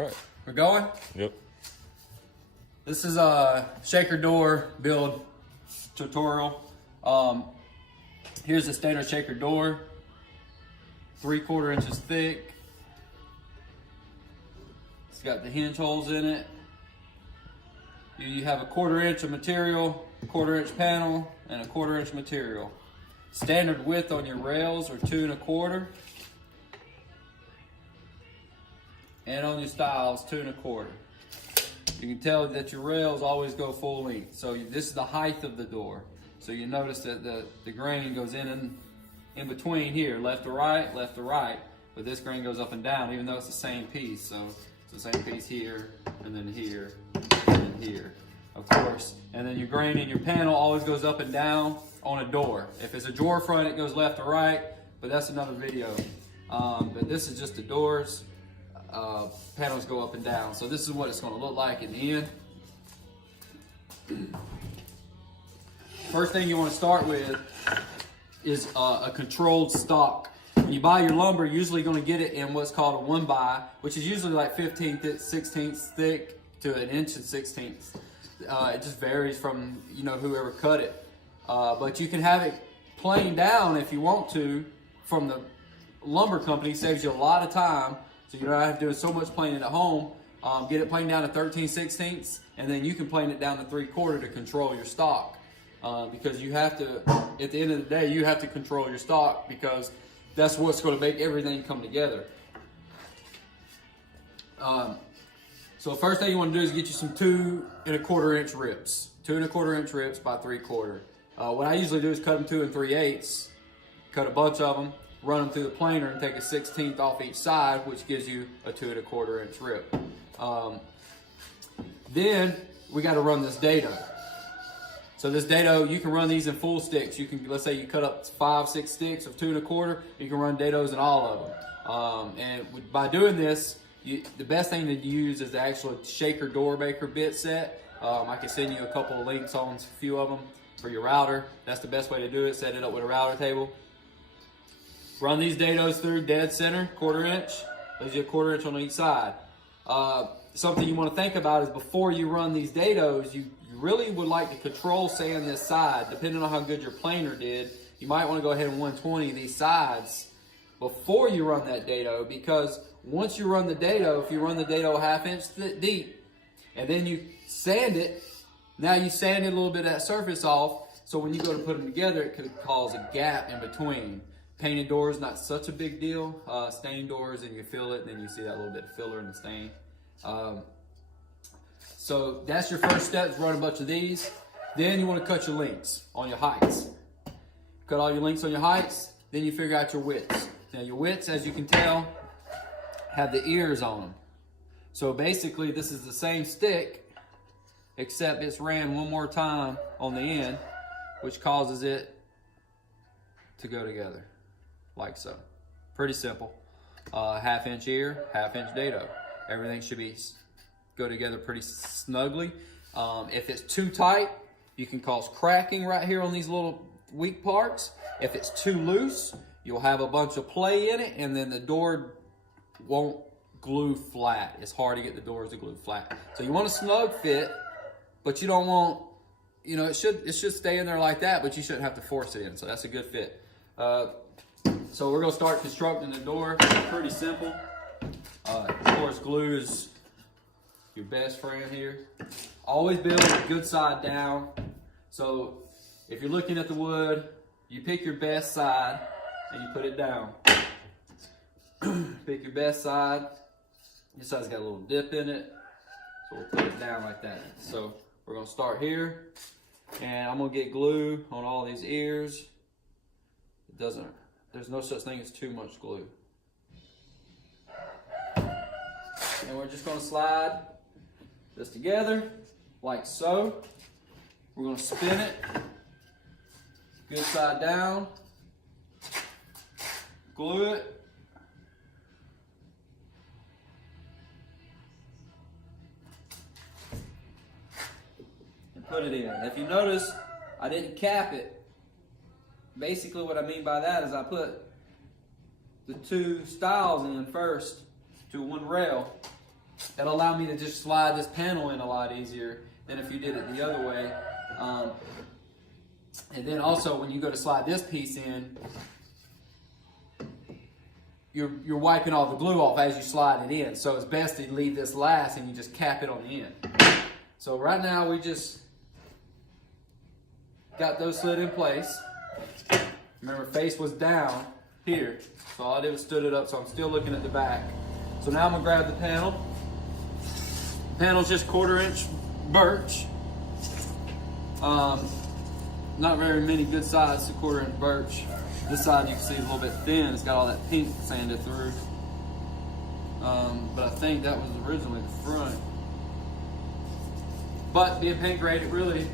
Right. We're going? Yep. This is a shaker door build tutorial. Here's the standard shaker door, 3/4 inches thick. It's got the hinge holes in it. You have a 1/4 inch of material, a 1/4 inch panel, and a 1/4 inch material. Standard width on your rails are 2 1/4. And on your stiles, 2 1/4. You can tell that your rails always go full length. So this is the height of the door. So you notice that the grain goes in between here, left to right, but this grain goes up and down, even though it's the same piece. So it's the same piece here, and then here, and then here, of course. And then your grain in your panel always goes up and down on a door. If it's a drawer front, it goes left to right, but that's another video. But this is just the doors. Panels go up and down. So this is what it's going to look like in the end. First thing you want to start with is a controlled stock. When you buy your lumber, you're usually going to get it in what's called a 1x, which is usually like 1/15 thick to 1 1/16 inch. It just varies from whoever cut it. But you can have it planed down if you want to from the lumber company. Saves you a lot of time. So you don't have to do so much planing at home. Get it planed down to 13/16, and then you can plane it down to 3/4 to control your stock. Because you have to, at the end of the day, you have to control your stock because that's what's going to make everything come together. So first thing you want to do is get you some 2 1/4 inch rips. 2 1/4 inch rips by 3/4. What I usually do is cut them 2 3/8, cut a bunch of them, run them through the planer and take a 1/16 off each side, which gives you a 2 1/4 inch rip. Then we got to run this dado. So this dado, you can run these in full sticks. You can, let's say you cut up 5, 6 sticks of 2 1/4, you can run dados in all of them. And by doing this, the best thing to use is the actual shaker door maker bit set. I can send you a couple of links on a few of them for your router. That's the best way to do it. Set it up with a router table. Run these dados through dead center, 1/4 inch. Leaves you a 1/4 inch on each side. Something you want to think about is before you run these dados, you really would like to control sand this side. Depending on how good your planer did, you might want to go ahead and 120 these sides before you run that dado, because once you run the dado, if you run the dado 1/2 inch deep, and then you sand it, now you sanded a little bit of that surface off, so when you go to put them together, it could cause a gap in between. Painted doors, not such a big deal. Stained doors, and you feel it, and then you see that little bit of filler in the stain. So that's your first step, is run a bunch of these. Then you want to cut your lengths on your heights. Cut all your lengths on your heights, then you figure out your widths. Now your widths, as you can tell, have the ears on them. So basically this is the same stick, except it's ran one more time on the end, which causes it to go together. Like so. Pretty simple. 1/2 inch ear, 1/2 inch dado. Everything should go together pretty snugly. If it's too tight, you can cause cracking right here on these little weak parts. If it's too loose, you'll have a bunch of play in it, and then the door won't glue flat. It's hard to get the doors to glue flat. So you want a snug fit, but you don't want, it should stay in there like that, but you shouldn't have to force it in. So that's a good fit. So we're gonna start constructing the door. It's pretty simple. Of course, glue is your best friend here. Always build a good side down. So if you're looking at the wood, you pick your best side and you put it down. Pick your best side. This side's got a little dip in it, so we'll put it down like that. So we're gonna start here, and I'm gonna get glue on all these ears. There's no such thing as too much glue. And we're just gonna slide this together, like so. We're gonna spin it, good side down, glue it, and put it in. If you notice, I didn't cap it. Basically what I mean by that is I put the 2 stiles in first to one rail, That'll allow me to just slide this panel in a lot easier than if you did it the other way. And then also when you go to slide this piece in, you're wiping all the glue off as you slide it in. So it's best to leave this last and you just cap it on the end. So right now we just got those slid in place. Remember, face was down here. So all I did was stood it up, so I'm still looking at the back. So now I'm gonna grab the panel. The panel's just 1/4 inch birch. Not very many good size 1/4 inch birch. This side you can see is a little bit thin. It's got all that pink sanded through. But I think that was originally the front. But being paint grade, it really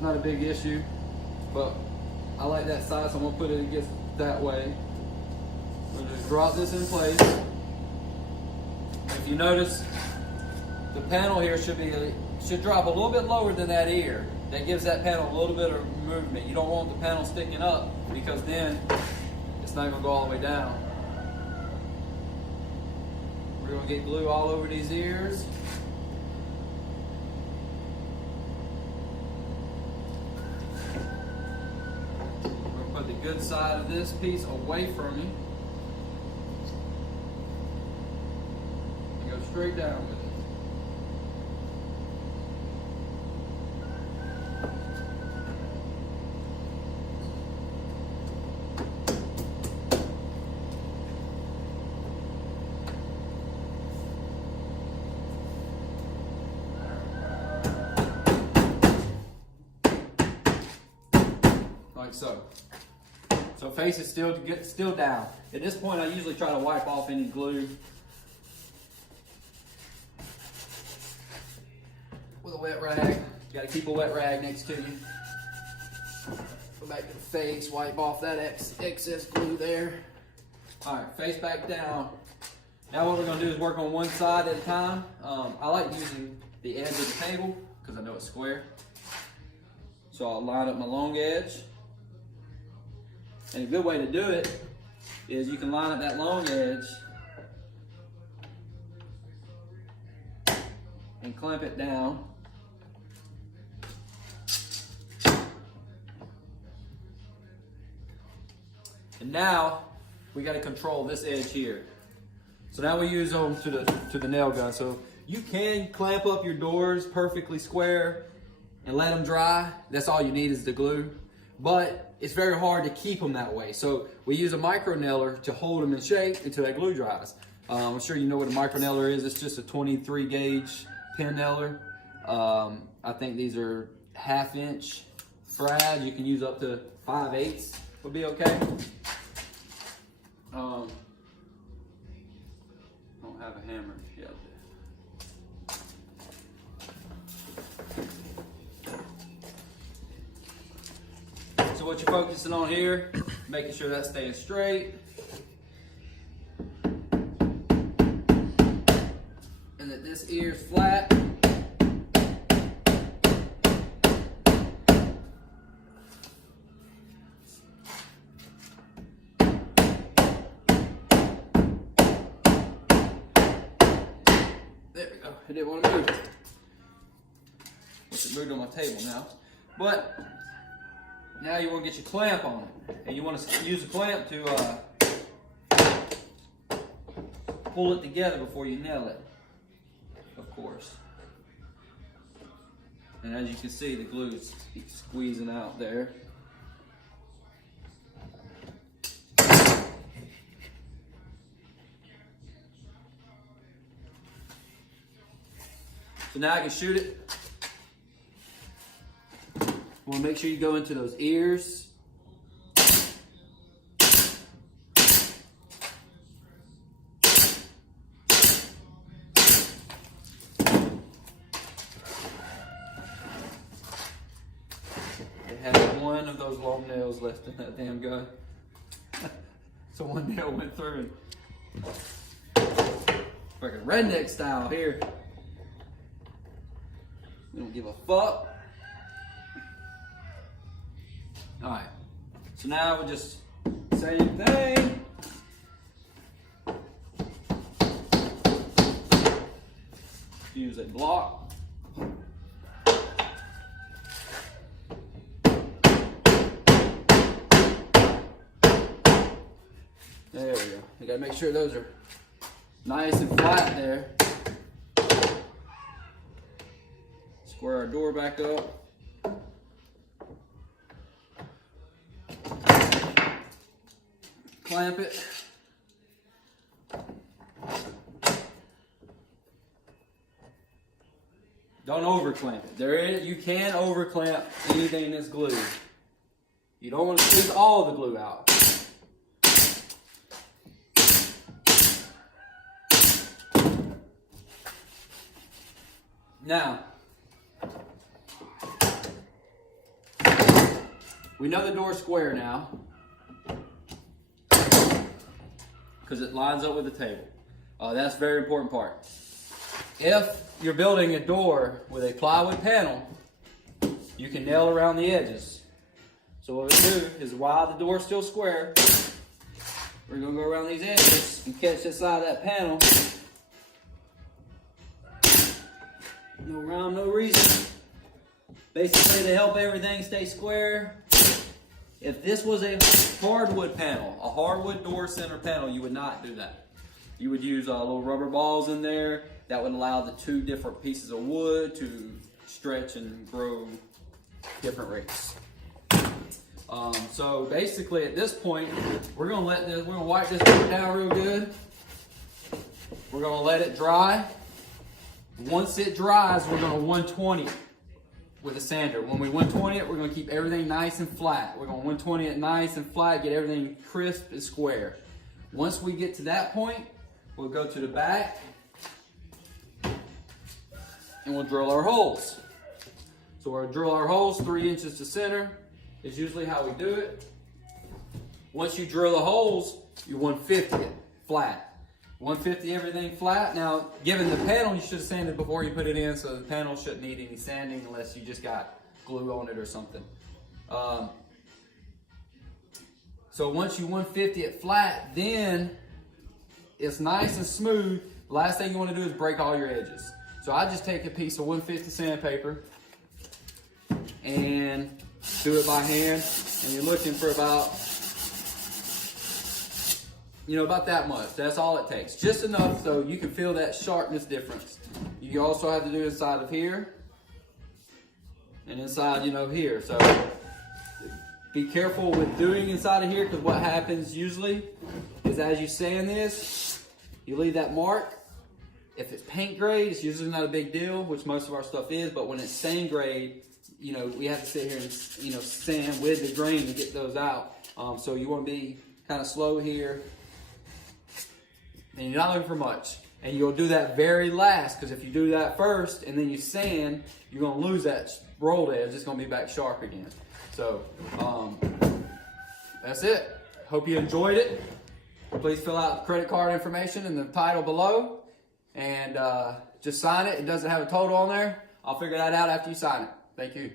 not a big issue. But I like that side, so I'm gonna put it against that way. We'll just drop this in place. If you notice, the panel here should drop a little bit lower than that ear. That gives that panel a little bit of movement. You don't want the panel sticking up because then it's not gonna go all the way down. We're gonna get glue all over these ears. We're gonna put the good side of this piece away from me. And go straight down with it. Like so. So face is still down. At this point, I usually try to wipe off any glue with a wet rag. You gotta keep a wet rag next to you. Go back to the face, wipe off that excess glue there. All right, face back down. Now what we're gonna do is work on one side at a time. I like using the edge of the table because I know it's square. So I'll line up my long edge. And a good way to do it is you can line up that long edge and clamp it down. And now we got to control this edge here. So now we use them to the nail gun. So you can clamp up your doors perfectly square and let them dry. That's all you need is the glue. But it's very hard to keep them that way. So we use a micro nailer to hold them in shape until that glue dries. I'm sure you know what a micro nailer is. It's just a 23 gauge pin nailer. I think these are 1/2 inch frad. You can use up to 5/8 would be okay. I don't have a hammer yet. So what you're focusing on here, making sure that's staying straight. And that this ear's flat. There we go. I didn't want to move it. It moved on my table now. But now you want to get your clamp on it, and you want to use a clamp to pull it together before you nail it, of course. And as you can see, the glue is squeezing out there. So now I can shoot it. You want to make sure you go into those ears. It had one of those long nails left in that damn gun. So one nail went through. Freaking redneck style here. We don't give a fuck. All right, so now we'll just same thing. use a block. There we go. You gotta make sure those are nice and flat there. Square our door back up. Clamp it. Don't over clamp it. You can over clamp anything that's glued. You don't want to squeeze all the glue out. Now, we know the door's square now because it lines up with the table. That's a very important part. If you're building a door with a plywood panel, you can nail around the edges. So what we do is while the door's still square, we're going to go around these edges and catch this side of that panel. No rhyme, no reason. Basically, to help everything stay square. If this was a hardwood panel, a hardwood door center panel, you would not do that. You would use little rubber balls in there that would allow the two different pieces of wood to stretch and grow different rates. So basically, at this point, we're gonna wipe this door down real good. We're gonna let it dry. Once it dries, we're gonna 120 it with a sander. When we 120 it, we're gonna keep everything nice and flat. We're gonna 120 it nice and flat, get everything crisp and square. Once we get to that point, we'll go to the back and we'll drill our holes. So we'll drill our holes 3 inches to center is usually how we do it. Once you drill the holes, you 150 it flat. 150 everything flat. Now, given the panel, you should have sanded before you put it in, so the panel shouldn't need any sanding unless you just got glue on it or something. So once you 150 it flat, then it's nice and smooth. The last thing you want to do is break all your edges. So I just take a piece of 150 sandpaper and do it by hand, and you're looking for about that much. That's all it takes. Just enough so you can feel that sharpness difference. You also have to do inside of here and inside, here. So be careful with doing inside of here, because what happens usually is as you sand this, you leave that mark. If it's paint grade, it's usually not a big deal, which most of our stuff is, but when it's sand grade, we have to sit here and, sand with the grain to get those out. So you want to be kind of slow here. And you're not looking for much. And you'll do that very last, because if you do that first and then you sand, you're going to lose that rolled edge. It's going to be back sharp again. So that's it. Hope you enjoyed it. Please fill out the credit card information in the title below. And just sign it. It doesn't have a total on there. I'll figure that out after you sign it. Thank you.